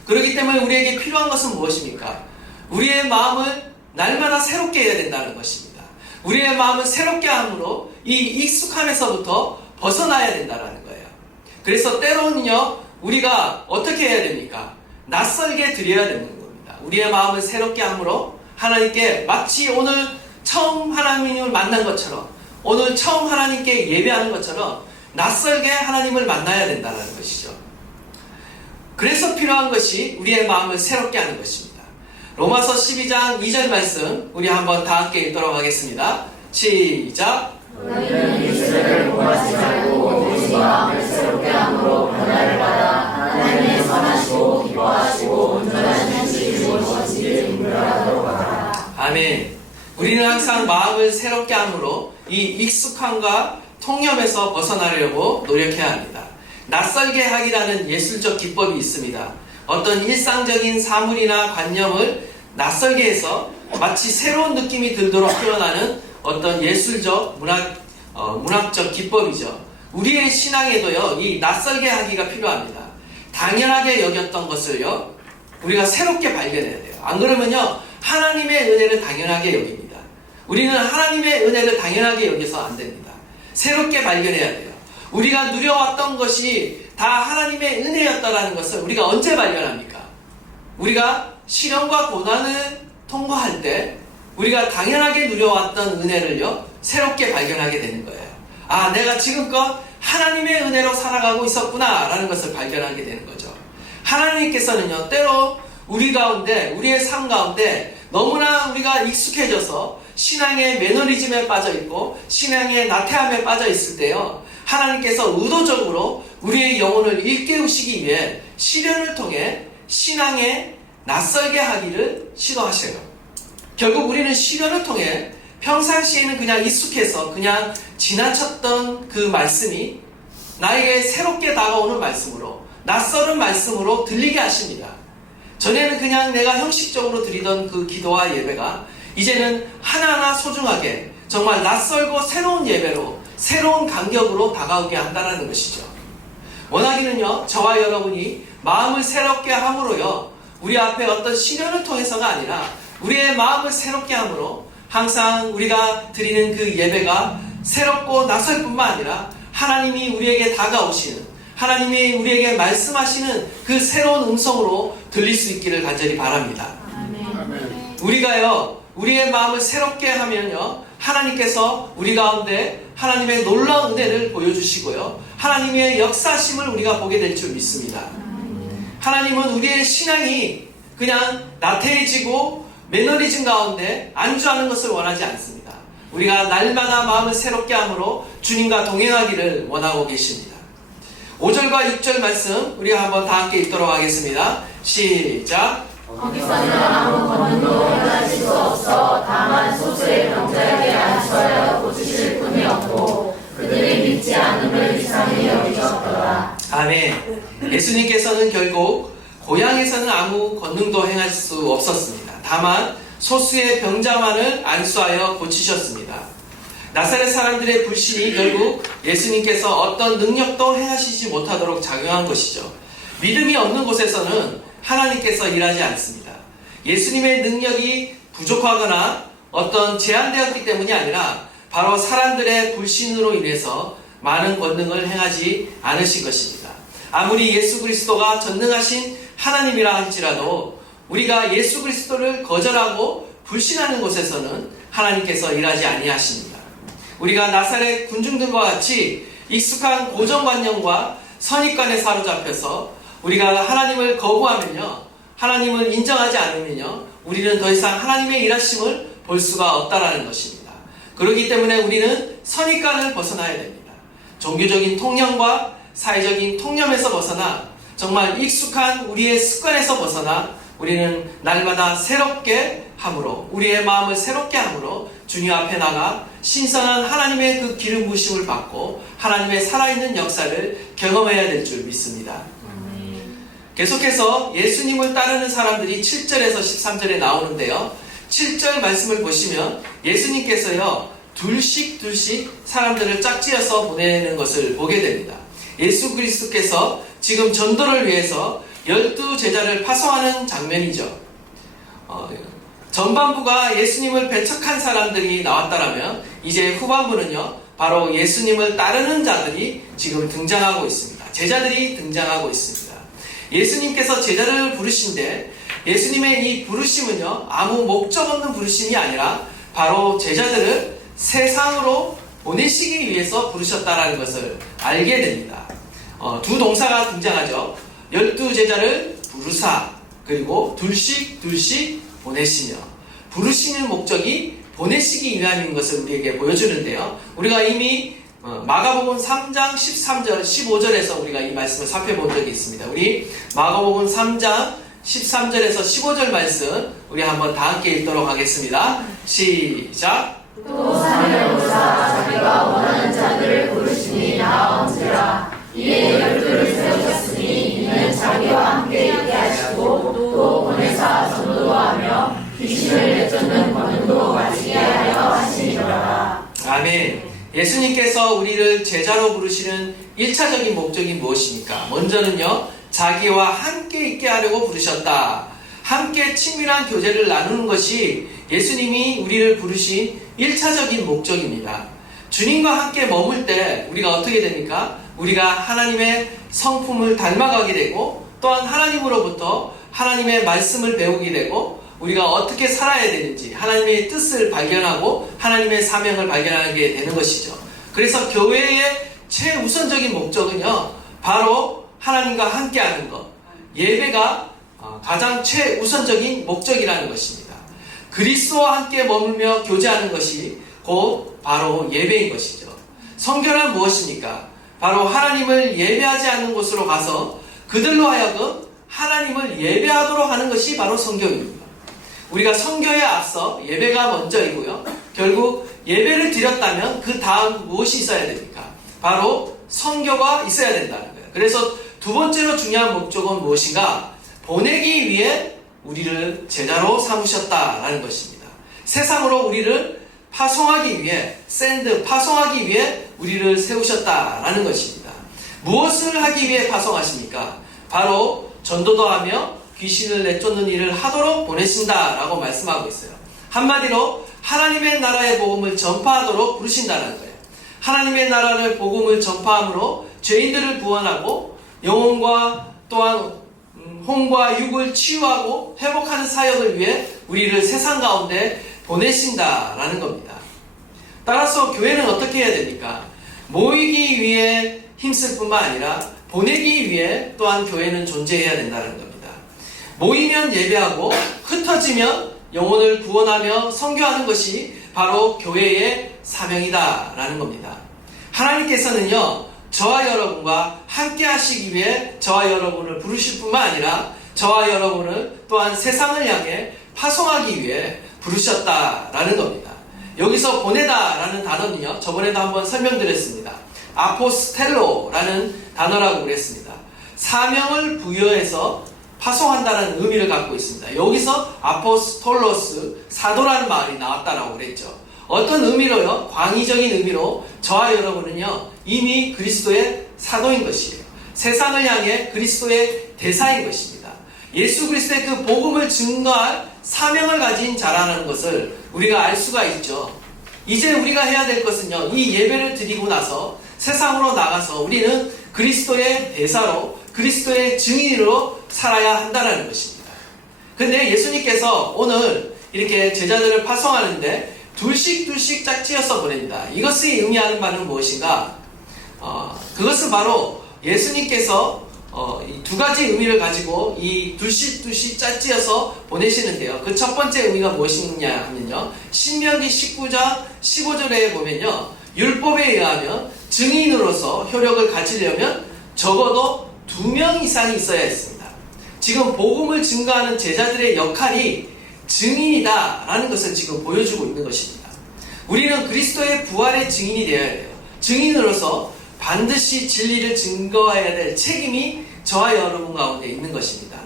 그렇기 때문에 우리에게 필요한 것은 무엇입니까? 우리의 마음을 날마다 새롭게 해야 된다는 것입니다. 우리의 마음을 새롭게 함으로 이 익숙함에서부터 벗어나야 된다는 거예요. 그래서 때로는요, 우리가 어떻게 해야 됩니까? 낯설게 드려야 되는 겁니다. 우리의 마음을 새롭게 함으로 하나님께 마치 오늘 처음 하나님을 만난 것처럼, 오늘 처음 하나님께 예배하는 것처럼 낯설게 하나님을 만나야 된다는 것이죠. 그래서 필요한 것이 우리의 마음을 새롭게 하는 것입니다. 로마서 12장 2절 말씀 우리 한번 다 함께 읽도록 하겠습니다. 시작. 너희는 이스라엘을 구하지 말고 오직 마음을 새롭게 함으로 변화를 받아 하나님의 선하시고 기뻐하시고 온전하신 뜻이 무엇인지 분별하도록 하라. 아멘. 우리는 항상 마음을 새롭게 함으로 이 익숙함과 통념에서 벗어나려고 노력해야 합니다. 낯설게 하기라는 예술적 기법이 있습니다. 어떤 일상적인 사물이나 관념을 낯설게 해서 마치 새로운 느낌이 들도록 표현하는 어떤 예술적 문학적 기법이죠. 우리의 신앙에도요, 이 낯설게 하기가 필요합니다. 당연하게 여겼던 것을요, 우리가 새롭게 발견해야 돼요. 안 그러면요, 하나님의 은혜를 당연하게 여깁니다. 우리는 하나님의 은혜를 당연하게 여겨서 안 됩니다. 새롭게 발견해야 돼요. 우리가 누려왔던 것이 다 하나님의 은혜였다라는 것을 우리가 언제 발견합니까? 우리가 시련과 고난을 통과할 때 우리가 당연하게 누려왔던 은혜를요, 새롭게 발견하게 되는 거예요. 아, 내가 지금껏 하나님의 은혜로 살아가고 있었구나 라는 것을 발견하게 되는 거죠. 하나님께서는요, 때로 우리 가운데, 우리의 삶 가운데 너무나 우리가 익숙해져서 신앙의 매너리즘에 빠져 있고 신앙의 나태함에 빠져 있을 때요, 하나님께서 의도적으로 우리의 영혼을 일깨우시기 위해 시련을 통해 신앙에 낯설게 하기를 시도하셔요. 결국 우리는 시련을 통해 평상시에는 그냥 익숙해서 그냥 지나쳤던 그 말씀이 나에게 새롭게 다가오는 말씀으로, 낯설은 말씀으로 들리게 하십니다. 전에는 그냥 내가 형식적으로 드리던 그 기도와 예배가 이제는 하나하나 소중하게 정말 낯설고 새로운 예배로, 새로운 간격으로 다가오게 한다는 것이죠. 원하기는요, 저와 여러분이 마음을 새롭게 함으로요, 우리 앞에 어떤 시련을 통해서가 아니라 우리의 마음을 새롭게 함으로 항상 우리가 드리는 그 예배가 새롭고 낯설 뿐만 아니라 하나님이 우리에게 다가오시는, 하나님이 우리에게 말씀하시는 그 새로운 음성으로 들릴 수 있기를 간절히 바랍니다. 아멘. 우리가요, 우리의 마음을 새롭게 하면요, 하나님께서 우리 가운데 하나님의 놀라운 은혜를 보여주시고요, 하나님의 역사심을 우리가 보게 될 줄 믿습니다. 하나님은 우리의 신앙이 그냥 나태해지고 매너리즘 가운데 안주하는 것을 원하지 않습니다. 우리가 날마다 마음을 새롭게 함으로 주님과 동행하기를 원하고 계십니다. 5절과 6절 말씀 우리가 한번 다 함께 읽도록 하겠습니다. 시작. 거기서는 아무 권능도 행하실 수 없어 다만 소수의 병자에게 안수하여 고치실 뿐이었고 그들이 믿지 않음을 이상히 여기셨더라. 아멘. 예수님께서는 결국 고향에서는 아무 권능도 행할 수 없었습니다. 다만 소수의 병자만을 안수하여 고치셨습니다. 나사렛 사람들의 불신이 결국 예수님께서 어떤 능력도 행하시지 못하도록 작용한 것이죠. 믿음이 없는 곳에서는 하나님께서 일하지 않습니다. 예수님의 능력이 부족하거나 어떤 제한되었기 때문이 아니라 바로 사람들의 불신으로 인해서 많은 권능을 행하지 않으신 것입니다. 아무리 예수 그리스도가 전능하신 하나님이라 할지라도 우리가 예수 그리스도를 거절하고 불신하는 곳에서는 하나님께서 일하지 아니하십니다. 우리가 나사렛 군중들과 같이 익숙한 고정관념과 선입관에 사로잡혀서 우리가 하나님을 거부하면요, 하나님을 인정하지 않으면요, 우리는 더 이상 하나님의 일하심을 볼 수가 없다라는 것입니다. 그렇기 때문에 우리는 선입관을 벗어나야 됩니다. 종교적인 통념과 사회적인 통념에서 벗어나 정말 익숙한 우리의 습관에서 벗어나 우리는 날마다 새롭게 함으로, 우리의 마음을 새롭게 함으로 주님 앞에 나가 신선한 하나님의 그 기름 부으심을 받고 하나님의 살아있는 역사를 경험해야 될 줄 믿습니다. 계속해서 예수님을 따르는 사람들이 7절에서 13절에 나오는데요, 7절 말씀을 보시면 예수님께서요 둘씩 사람들을 짝지어서 보내는 것을 보게 됩니다. 예수 그리스도께서 지금 전도를 위해서 12제자를 파송하는 장면이죠. 전반부가 예수님을 배척한 사람들이 나왔다라면 이제 후반부는요 바로 예수님을 따르는 자들이 지금 등장하고 있습니다. 제자들이 등장하고 있습니다. 예수님께서 제자를 부르신데 예수님의 이 부르심은요 아무 목적 없는 부르심이 아니라 바로 제자들을 세상으로 보내시기 위해서 부르셨다라는 것을 알게 됩니다. 두 동사가 등장하죠. 12제자를 부르사, 그리고 둘씩 보내시며, 부르시는 목적이 보내시기 위함인 것을 우리에게 보여주는데요, 우리가 이미 마가복음 3장 13절 15절에서 우리가 이 말씀을 살펴본 적이 있습니다. 우리 마가복음 3장 13절에서 15절 말씀 우리 한번 다 함께 읽도록 하겠습니다. 시작. 또 사면보사 자기가 원하는 자들을 부르시니 나온지라. 이에 12를 세우셨으니 이는 자기와 함께 있게 하시고 또 보내사 전도하며 귀신을 내쫓는 권능도 가지게 하여 하시니라. 아멘. 예수님께서 우리를 제자로 부르시는 1차적인 목적이 무엇입니까? 먼저는요, 자기와 함께 있게 하려고 부르셨다. 함께 친밀한 교제를 나누는 것이 예수님이 우리를 부르신 1차적인 목적입니다. 주님과 함께 머물 때 우리가 어떻게 됩니까? 우리가 하나님의 성품을 닮아가게 되고, 또한 하나님으로부터 하나님의 말씀을 배우게 되고, 우리가 어떻게 살아야 되는지 하나님의 뜻을 발견하고 하나님의 사명을 발견하게 되는 것이죠. 그래서 교회의 최우선적인 목적은요 바로 하나님과 함께하는 것, 예배가 가장 최우선적인 목적이라는 것입니다. 그리스도와 함께 머물며 교제하는 것이 곧 바로 예배인 것이죠. 선교란 무엇입니까? 바로 하나님을 예배하지 않는 곳으로 가서 그들로 하여금 하나님을 예배하도록 하는 것이 바로 선교입니다. 우리가 선교에 앞서 예배가 먼저이고요, 결국 예배를 드렸다면 그 다음 무엇이 있어야 됩니까? 바로 선교가 있어야 된다는 거예요. 그래서 두 번째로 중요한 목적은 무엇인가? 보내기 위해 우리를 제자로 삼으셨다라는 것입니다. 세상으로 우리를 파송하기 위해, 파송하기 위해 우리를 세우셨다라는 것입니다. 무엇을 하기 위해 파송하십니까? 바로 전도도 하며 귀신을 내쫓는 일을 하도록 보내신다라고 말씀하고 있어요. 한마디로 하나님의 나라의 복음을 전파하도록 부르신다는 거예요. 하나님의 나라를 복음을 전파함으로 죄인들을 구원하고 영혼과 또한 혼과 육을 치유하고 회복하는 사역을 위해 우리를 세상 가운데 보내신다라는 겁니다. 따라서 교회는 어떻게 해야 됩니까? 모이기 위해 힘쓸 뿐만 아니라 보내기 위해 또한 교회는 존재해야 된다는 겁니다. 모이면 예배하고 흩어지면 영혼을 구원하며 선교하는 것이 바로 교회의 사명이다라는 겁니다. 하나님께서는요 저와 여러분과 함께 하시기 위해 저와 여러분을 부르실 뿐만 아니라 저와 여러분을 또한 세상을 향해 파송하기 위해 부르셨다라는 겁니다. 여기서 보내다라는 단어는요 저번에도 한번 설명드렸습니다. 아포스텔로라는 단어라고 그랬습니다. 사명을 부여해서 파송한다는 의미를 갖고 있습니다. 여기서 아포스톨로스, 사도라는 말이 나왔다라고 그랬죠. 어떤 의미로요? 광의적인 의미로 저와 여러분은요, 이미 그리스도의 사도인 것이에요. 세상을 향해 그리스도의 대사인 것입니다. 예수 그리스도의 그 복음을 증거할 사명을 가진 자라는 것을 우리가 알 수가 있죠. 이제 우리가 해야 될 것은요, 이 예배를 드리고 나서 세상으로 나가서 우리는 그리스도의 대사로, 그리스도의 증인으로 살아야 한다는 것입니다. 근데 예수님께서 오늘 이렇게 제자들을 파송하는데 둘씩 짝지어서 보냅니다. 이것이 의미하는 바는 무엇인가? 그것은 바로 예수님께서 이 두 가지 의미를 가지고 이 둘씩 짝지어서 보내시는데요. 그 첫 번째 의미가 무엇이냐 하면요, 신명기 19장 15절에 보면요, 율법에 의하면 증인으로서 효력을 가지려면 적어도 2명 이상이 있어야 했습니다. 지금 복음을 증거하는 제자들의 역할이 증인이다라는 것을 지금 보여주고 있는 것입니다. 우리는 그리스도의 부활의 증인이 되어야 돼요. 증인으로서 반드시 진리를 증거해야 될 책임이 저와 여러분 가운데 있는 것입니다.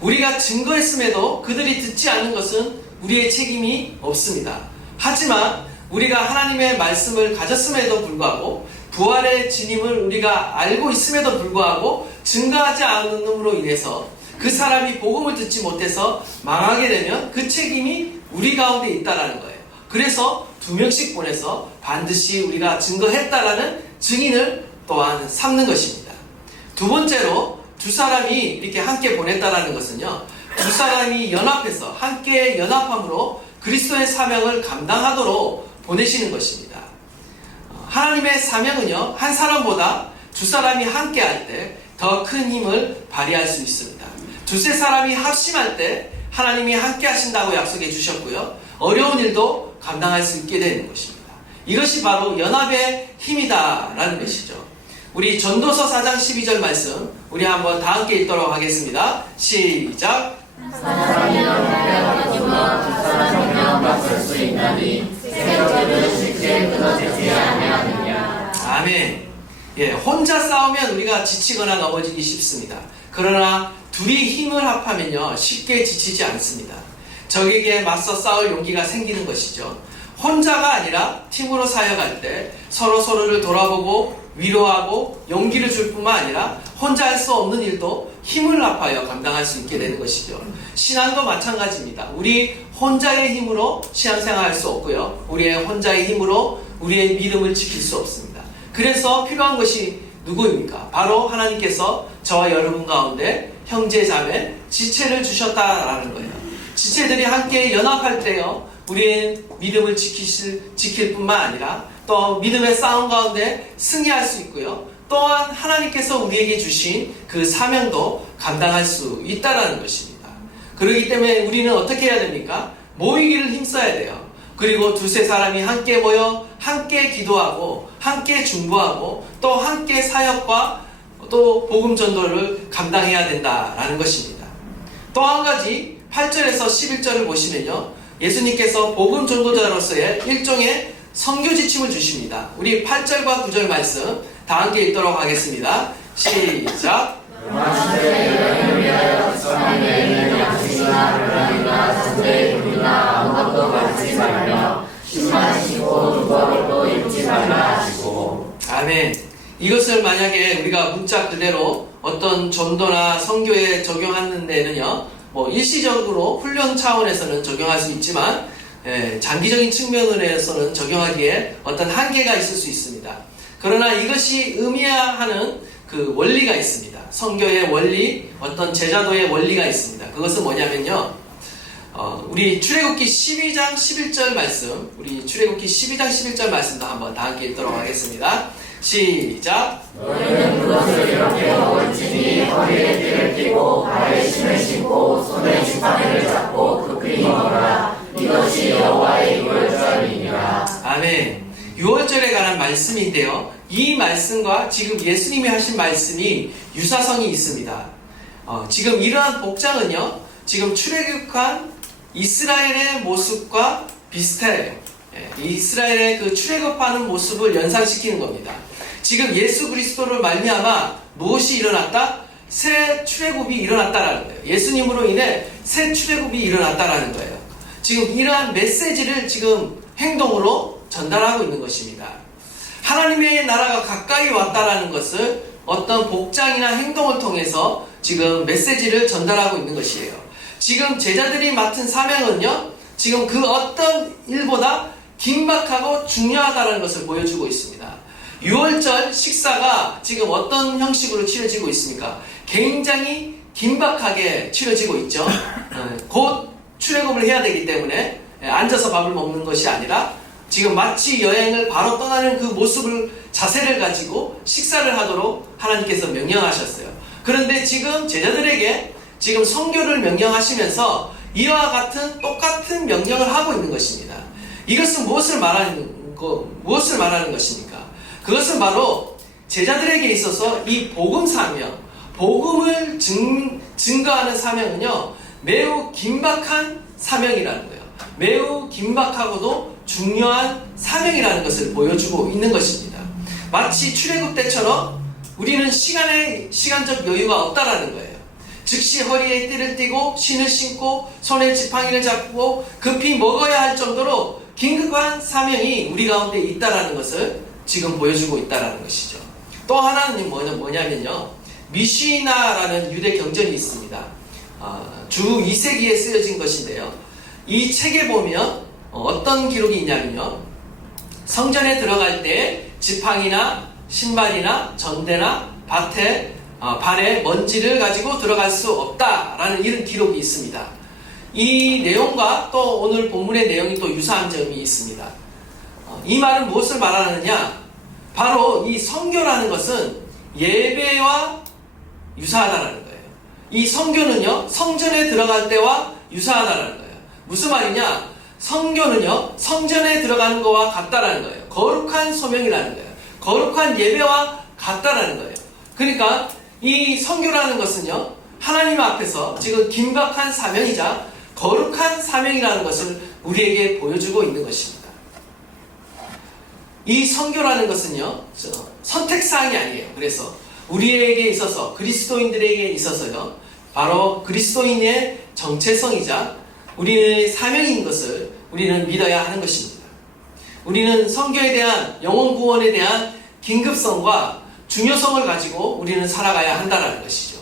우리가 증거했음에도 그들이 듣지 않는 것은 우리의 책임이 없습니다. 하지만 우리가 하나님의 말씀을 가졌음에도 불구하고 부활의 진임을 우리가 알고 있음에도 불구하고 증거하지 않음으로 인해서 그 사람이 복음을 듣지 못해서 망하게 되면 그 책임이 우리 가운데 있다라는 거예요. 그래서 2명씩 보내서 반드시 우리가 증거했다라는 증인을 또한 삼는 것입니다. 두 번째로 두 사람이 이렇게 함께 보냈다라는 것은요, 두 사람이 연합해서 함께 연합함으로 그리스도의 사명을 감당하도록 보내시는 것입니다. 하나님의 사명은요, 한 사람보다 두 사람이 함께 할 때 더 큰 힘을 발휘할 수 있습니다. 두세 사람이 합심할 때 하나님이 함께 하신다고 약속해 주셨고요, 어려운 일도 감당할 수 있게 되는 것입니다. 이것이 바로 연합의 힘이다라는 것이죠. 우리 전도서 4장 12절 말씀 우리 한번 다 함께 읽도록 하겠습니다. 시작. 사람이여 배워가지만 두 사람이면 맞설 수 있나니 세력을 쉽게 끊어지지 아니하느냐. 아멘. 예, 혼자 싸우면 우리가 지치거나 넘어지기 쉽습니다. 그러나 둘이 힘을 합하면요, 쉽게 지치지 않습니다. 적에게 맞서 싸울 용기가 생기는 것이죠. 혼자가 아니라 팀으로 사역할 때 서로를 돌아보고 위로하고 용기를 줄 뿐만 아니라 혼자 할 수 없는 일도 힘을 합하여 감당할 수 있게 되는 것이죠. 신앙도 마찬가지입니다. 우리 혼자의 힘으로 신앙생활 할 수 없고요, 우리의 혼자의 힘으로 우리의 믿음을 지킬 수 없습니다. 그래서 필요한 것이 누구입니까? 바로 하나님께서 저와 여러분 가운데 형제 자매 지체를 주셨다라는 거예요. 지체들이 함께 연합할 때요, 우리의 믿음을 지킬 뿐만 아니라 또 믿음의 싸움 가운데 승리할 수 있고요, 또한 하나님께서 우리에게 주신 그 사명도 감당할 수 있다는 것입니다. 그렇기 때문에 우리는 어떻게 해야 됩니까? 모이기를 힘써야 돼요. 그리고 두세 사람이 함께 모여 함께 기도하고 함께 중보하고 또 함께 사역과 또 복음 전도를 감당해야 된다라는 것입니다. 또 한 가지 8절에서 11절을 보시면요, 예수님께서 복음 전도자로서의 일종의 선교 지침을 주십니다. 우리 8절과 9절 말씀 다 함께 읽도록 하겠습니다. 시작. 마시되 여행을 위하여 사람에 있는 양식이나 고양이나 전대 돈이나 아무것도 갖지 말며 심하시고 누구하고도 읽지 말라 하시고. 아멘. 이것을 만약에 우리가 문자 그대로 어떤 전도나 선교에 적용하는 데는요, 뭐 일시적으로 훈련 차원에서는 적용할 수 있지만 장기적인 측면에서는 적용하기에 어떤 한계가 있을 수 있습니다. 그러나 이것이 의미하는 그 원리가 있습니다. 선교의 원리, 어떤 제자도의 원리가 있습니다. 그것은 뭐냐면요, 우리 출애굽기 12장 11절 말씀, 우리 출애굽기 12장 11절 말씀도 한번 다 함께 읽도록 하겠습니다. 시작. 너희는 그것을 이렇게 먹을지니 허리에 띠를 띠고 발에 신을 신고 손에 지팡이를 잡고 급히 먹어라. 이것이 여호와의 유월절이니라. 아멘. 6월절에 관한 말씀인데요, 이 말씀과 지금 예수님이 하신 말씀이 유사성이 있습니다. 지금 이러한 복장은요, 지금 출애굽한 이스라엘의 모습과 비슷해요. 이스라엘의 그 출애굽하는 모습을 연상시키는 겁니다. 지금 예수 그리스도를 말미암아 무엇이 일어났다? 새 출애굽이 일어났다라는 거예요. 예수님으로 인해 새 출애굽이 일어났다라는 거예요. 지금 이러한 메시지를 지금 행동으로 전달하고 있는 것입니다. 하나님의 나라가 가까이 왔다라는 것을 어떤 복장이나 행동을 통해서 지금 메시지를 전달하고 있는 것이에요. 지금 제자들이 맡은 사명은요, 지금 그 어떤 일보다 긴박하고 중요하다는 것을 보여주고 있습니다. 6월절 식사가 지금 어떤 형식으로 치러지고 있습니까? 굉장히 긴박하게 치러지고 있죠. 곧 출애굽을 해야 되기 때문에 앉아서 밥을 먹는 것이 아니라 지금 마치 여행을 바로 떠나는 그 모습을, 자세를 가지고 식사를 하도록 하나님께서 명령하셨어요. 그런데 지금 제자들에게 지금 선교를 명령하시면서 이와 같은 똑같은 명령을 하고 있는 것입니다. 이것은 무엇을 말하는 것입니까? 그것은 바로 제자들에게 있어서 이 복음 사명, 복음을 증거하는 사명은요, 매우 긴박한 사명이라는 거예요. 매우 긴박하고도 중요한 사명이라는 것을 보여주고 있는 것입니다. 마치 출애굽 때처럼 우리는 시간적 여유가 없다라는 거예요. 즉시 허리에 띠를 띠고 신을 신고 손에 지팡이를 잡고 급히 먹어야 할 정도로 긴급한 사명이 우리 가운데 있다라는 것을 지금 보여주고 있다라는 것이죠. 또 하나는 뭐냐면요, 미시나라는 유대 경전이 있습니다. 주 2세기에 쓰여진 것인데요, 이 책에 보면 어떤 기록이 있냐면요, 성전에 들어갈 때 지팡이나 신발이나 전대나 발에 먼지를 가지고 들어갈 수 없다라는 이런 기록이 있습니다. 이 내용과 또 오늘 본문의 내용이 또 유사한 점이 있습니다. 이 말은 무엇을 말하느냐? 바로 이 선교라는 것은 예배와 유사하다라는 거예요. 이 선교는요, 성전에 들어갈 때와 유사하다라는 거예요. 무슨 말이냐? 선교는요, 성전에 들어가는 것과 같다라는 거예요. 거룩한 소명이라는 거예요. 거룩한 예배와 같다라는 거예요. 그러니까 이 선교라는 것은요, 하나님 앞에서 지금 긴박한 사명이자 거룩한 사명이라는 것을 우리에게 보여주고 있는 것입니다. 이 선교라는 것은요, 선택사항이 아니에요. 그래서 우리에게 있어서, 그리스도인들에게 있어서요, 바로 그리스도인의 정체성이자 우리의 사명인 것을 우리는 믿어야 하는 것입니다. 우리는 선교에 대한, 영혼 구원에 대한 긴급성과 중요성을 가지고 우리는 살아가야 한다는 것이죠.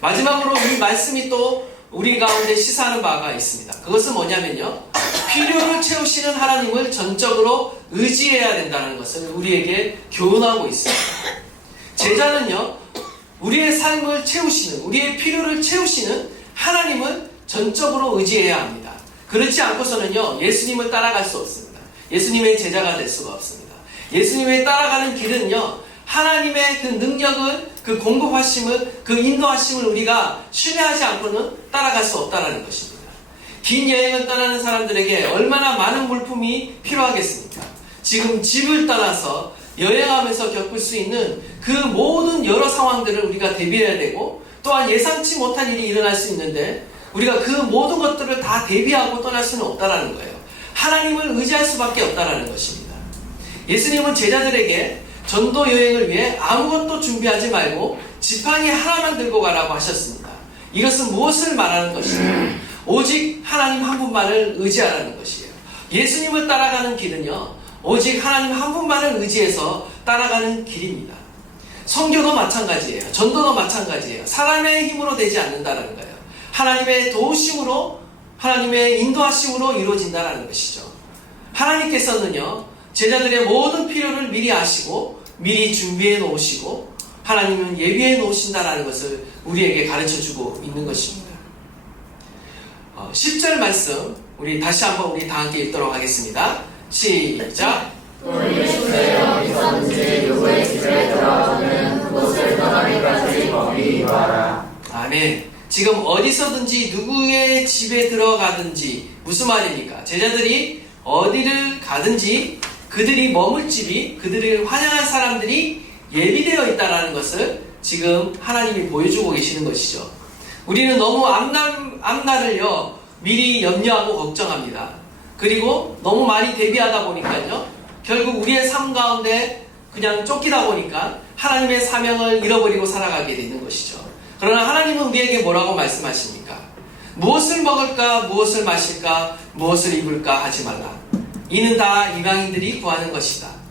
마지막으로 이 말씀이 또 우리 가운데 시사하는 바가 있습니다. 그것은 뭐냐면요, 필요를 채우시는 하나님을 전적으로 의지해야 된다는 것을 우리에게 교훈하고 있습니다. 제자는요, 우리의 삶을 채우시는, 우리의 필요를 채우시는 하나님을 전적으로 의지해야 합니다. 그렇지 않고서는요, 예수님을 따라갈 수 없습니다. 예수님의 제자가 될 수가 없습니다. 예수님의 따라가는 길은요, 하나님의 그 능력을, 그 공급하심을, 그 인도하심을 우리가 신뢰하지 않고는 따라갈 수 없다는 것입니다. 긴 여행을 떠나는 사람들에게 얼마나 많은 물품이 필요하겠습니까? 지금 집을 떠나서 여행하면서 겪을 수 있는 그 모든 여러 상황들을 우리가 대비해야 되고, 또한 예상치 못한 일이 일어날 수 있는데 우리가 그 모든 것들을 다 대비하고 떠날 수는 없다라는 거예요. 하나님을 의지할 수밖에 없다라는 것입니다. 예수님은 제자들에게 전도 여행을 위해 아무것도 준비하지 말고 지팡이 하나만 들고 가라고 하셨습니다. 이것은 무엇을 말하는 것이냐? 오직 하나님 한 분만을 의지하라는 것이에요. 예수님을 따라가는 길은요, 오직 하나님 한 분만을 의지해서 따라가는 길입니다. 선교도 마찬가지예요. 전도도 마찬가지예요. 사람의 힘으로 되지 않는다는 거예요. 하나님의 도우심으로, 하나님의 인도하심으로 이루어진다는 것이죠. 하나님께서는요, 제자들의 모든 필요를 미리 아시고 미리 준비해 놓으시고 하나님은 예비해 놓으신다는 것을 우리에게 가르쳐주고 있는 것입니다. 10절 말씀 우리 다시 한번 우리 다 함께 읽도록 하겠습니다. 시작. 또 예수의 어디서든지 누구의 집에 들어가서는 그곳을 떠나기까지 거기 이와라. 아멘. 지금 어디서든지 누구의 집에 들어가든지 무슨 말입니까? 제자들이 어디를 가든지 그들이 머물 집이, 그들을 환영할 사람들이 예비되어 있다는 것을 지금 하나님이 보여주고 계시는 것이죠. 우리는 너무 앞날을요 미리 염려하고 걱정합니다. 그리고 너무 많이 대비하다 보니까요, 결국 우리의 삶 가운데 그냥 쫓기다 보니까 하나님의 사명을 잃어버리고 살아가게 되는 것이죠. 그러나 하나님은 우리에게 뭐라고 말씀하십니까? 무엇을 먹을까, 무엇을 마실까, 무엇을 입을까 하지 말라. 이는 다 이방인들이 구하는 것이다.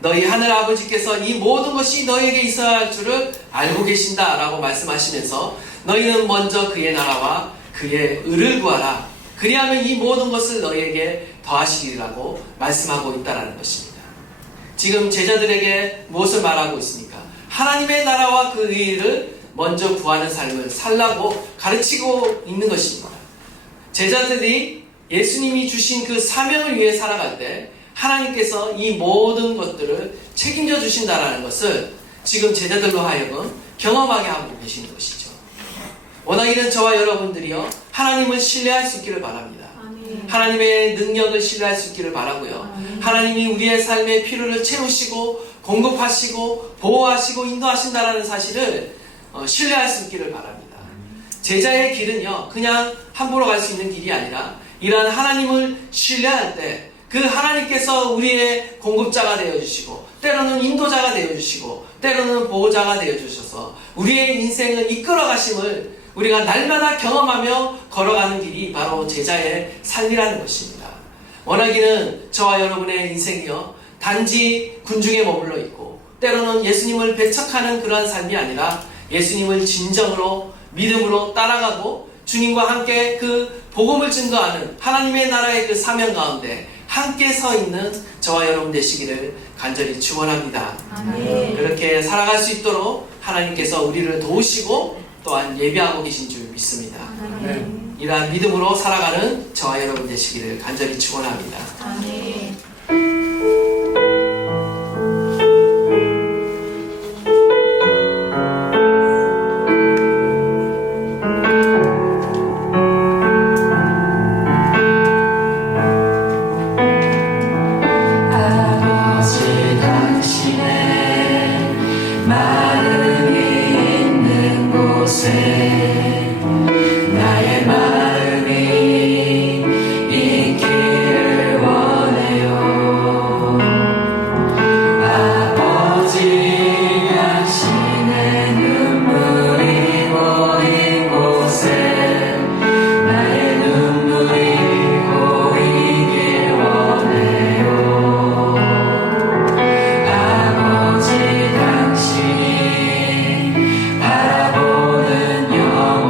너희 하늘 아버지께서 이 모든 것이 너희에게 있어야 할 줄을 알고 계신다 라고 말씀하시면서 너희는 먼저 그의 나라와 그의 의를 구하라. 그리하면 이 모든 것을 너희에게 더하시리라고 말씀하고 있다는 것입니다. 지금 제자들에게 무엇을 말하고 있습니까? 하나님의 나라와 그 의를 먼저 구하는 삶을 살라고 가르치고 있는 것입니다. 제자들이 예수님이 주신 그 사명을 위해 살아갈 때 하나님께서 이 모든 것들을 책임져 주신다는 것을 지금 제자들로 하여금 경험하게 하고 계시는 것이죠. 원하기는 저와 여러분들이요, 하나님을 신뢰할 수 있기를 바랍니다. 하나님의 능력을 신뢰할 수 있기를 바라고요. 하나님이 우리의 삶의 필요를 채우시고 공급하시고 보호하시고 인도하신다는 사실을 신뢰할 수 있기를 바랍니다. 제자의 길은요, 그냥 함부로 갈 수 있는 길이 아니라 이러한 하나님을 신뢰할 때 그 하나님께서 우리의 공급자가 되어주시고 때로는 인도자가 되어주시고 때로는 보호자가 되어주셔서 우리의 인생을 이끌어 가심을 우리가 날마다 경험하며 걸어가는 길이 바로 제자의 삶이라는 것입니다. 원하기는 저와 여러분의 인생이요, 단지 군중에 머물러 있고 때로는 예수님을 배척하는 그러한 삶이 아니라 예수님을 진정으로 믿음으로 따라가고 주님과 함께 그 복음을 증거하는 하나님의 나라의 그 사명 가운데 함께 서 있는 저와 여러분 되시기를 간절히 축원합니다. 그렇게 살아갈 수 있도록 하나님께서 우리를 도우시고 또한 예비하고 계신 줄 믿습니다. 이러한 믿음으로 살아가는 저와 여러분 되시기를 간절히 축원합니다. 나의 마음이 있기를 원해요. 아버지, 당신의 눈물이 고인 곳에 나의 눈물이 고이길 원해요. 아버지, 당신이 바라보는 영혼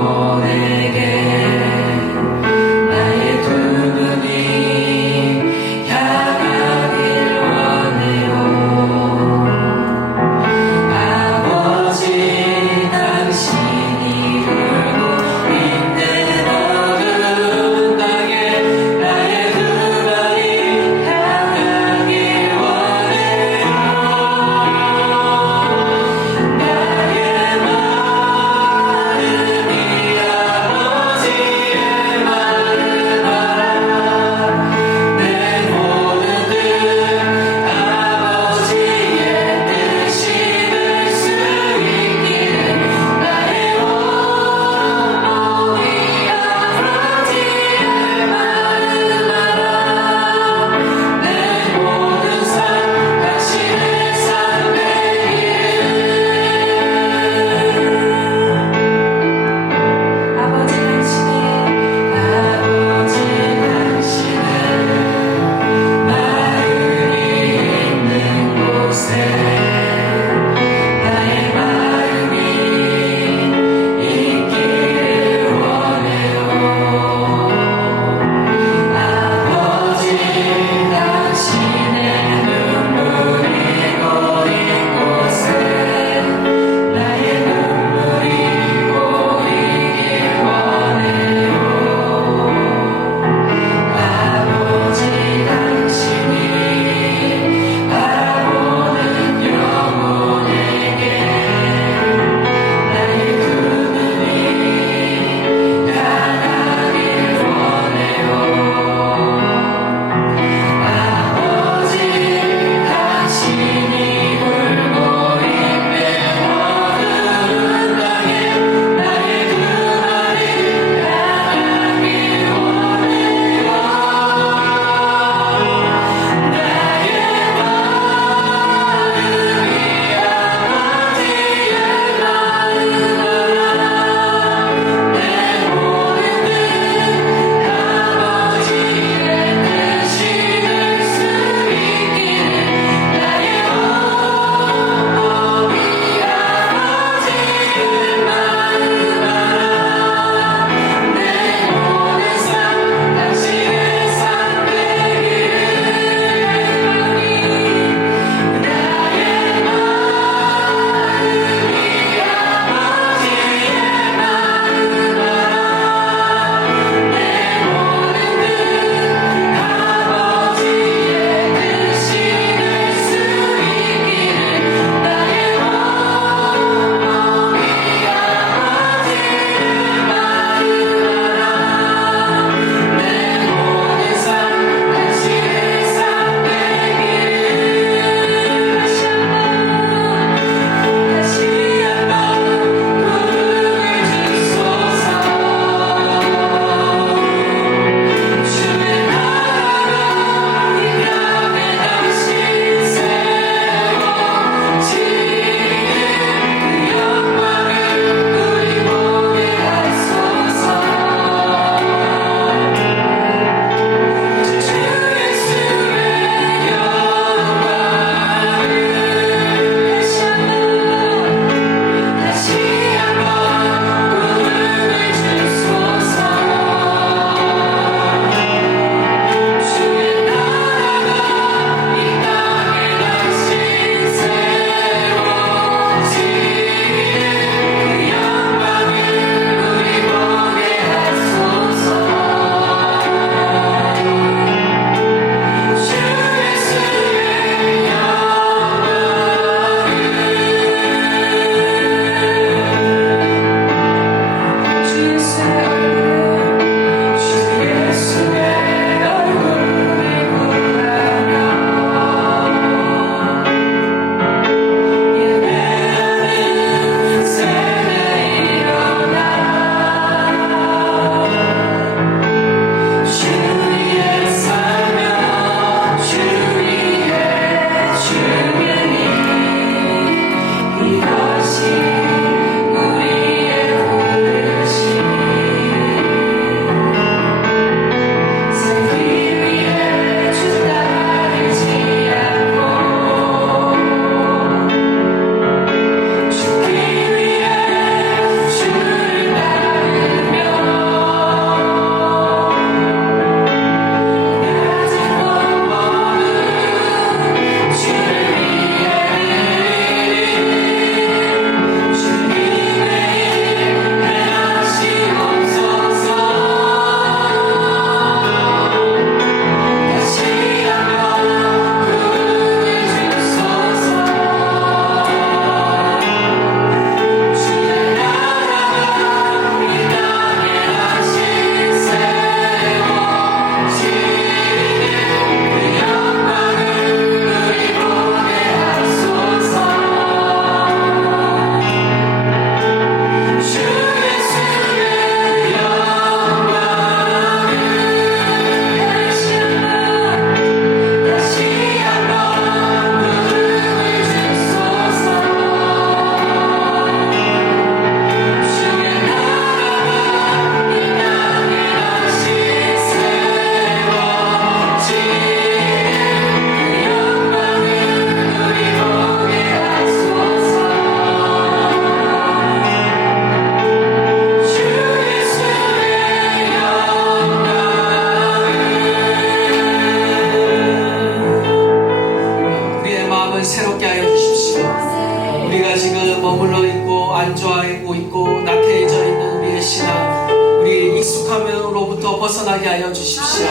힘들고 안주하고 있고 나태해져 있는 우리의 신앙, 우리의 익숙함으로부터 벗어나게 하여 주십시오.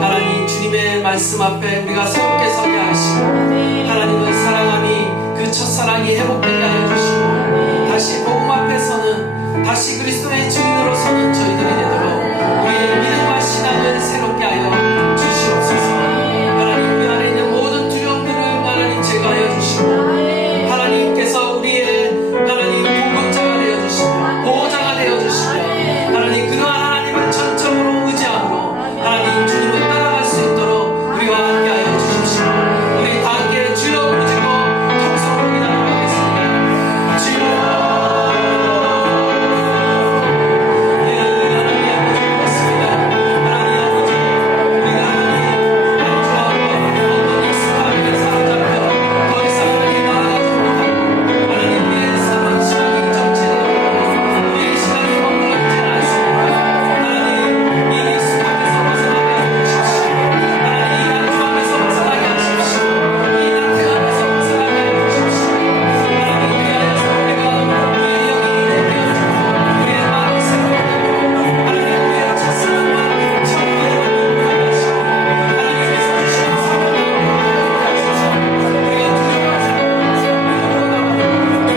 하나님, 주님의 말씀 앞에 우리가 새롭게 서게 하시고, 하나님은 사랑함이 그 첫사랑이 회복되게 하여 주시고, 다시 복음 앞에 서는, 다시 그리스도의 증인으로 서는 저희들이 되도록 우리의 믿음과 신앙을 새롭게 하여 주시옵소서. 하나님, 우리 안에 있는 모든 두려움들을 하나님 제거하여 주시고, 하나님께서 우리의 하나님 보건자가 되어 주시고 보호자가 되어 주시며, 하나님 그러한 하나님을 전적으로 의지함으로 하나님 주님을 따라갈 수 있도록 우리와 함께 하여 주십시오. 우리 다 함께 주여 부르짖고 통성으로 기도하도록 하겠습니다. 주여, 하나님 아버지 고맙습니다. 하나님 아버지, 우리가 하나님 안주하고 어떤 익숙함에 사로잡혀 더 이상 하나님 나아가지 못하고 하나님 우리의 삶은 시간이 정체되고 우리의 시간이 머물러 있지는 않습니다. 하나님 이 익숙함에서 벗어나게 하십시오. 하나님 이 안주함에서 벗어나게 하십시오. 이 낙태함에서 벗어나게 하십시오. 하나님 우리 안에서 우리가 우리의 영이 되어주고 우리의 마음이 새롭게 되고 하나님 우리의 첫사랑과 천국에 만들게 하시고 하나님께서 주신 사랑을 회복하게 하소서. 우리가 두려워하지 않고 믿음으로 나가고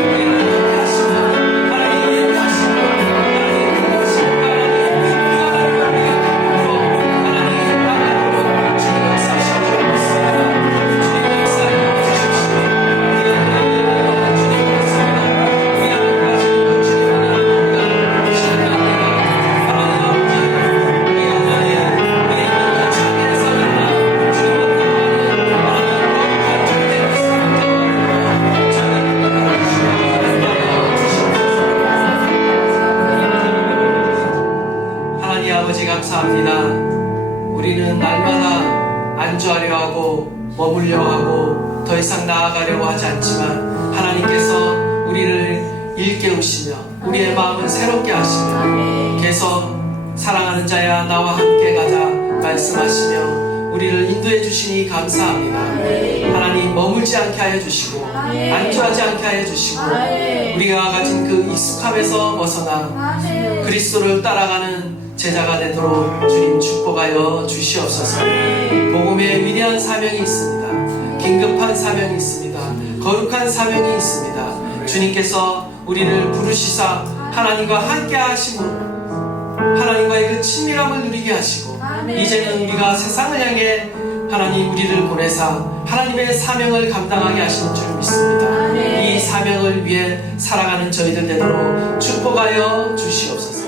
우리를 함께 하시며 하나님 예비하시고 하나님 부르시고 하나님 우리가 우리의 기쁨으로 하나님 나가도록 주님 역사하시고 주옵소서. 주님 역사하여 주십시오. 우리가 주님 같습니다. 우리 하나님 가시는 주님은 하나님과 신뢰합니다. 하나님 아버지, 우리가 하나님 우리 있는 자기의 삶이나 주님을 따라가는 하나님 거룩한 존재의 삶을 되도록 저희를 인도하시고 함께하여 주시옵소서. 하나님 아버지 감사합니다. 우리는 날마다 안주하려 하고 머물려 하고 더 이상 나아가려고 하지 않지만 하나님께서 우리를 일깨우시며 우리의 마음을 새롭게 하시며 계속 사랑하는 자야 나와 함께 가자 말씀하시며 우리를 인도해 주시니 감사합니다. 하나님 머물지 않게 하여 주시고 안주하지 않게 하여 주시고 우리가 가진 그 익숙함에서 벗어나 그리스도를 따라가는 제자가 되도록 주님 축복하여 주시옵소서. 복음의 위대한 사명이 있습니다. 긴급한 사명이 있습니다. 거룩한 사명이 있습니다. 주님께서 우리를 부르시사 하나님과 함께 하심으로 하나님과의 그 친밀함을 누리게 하시고 이제는 우리가 세상을 향해 하나님 우리를 보내사 하나님의 사명을 감당하게 하시는 줄 믿습니다. 이 사명을 위해 살아가는 저희들 되도록 축복하여 주시옵소서.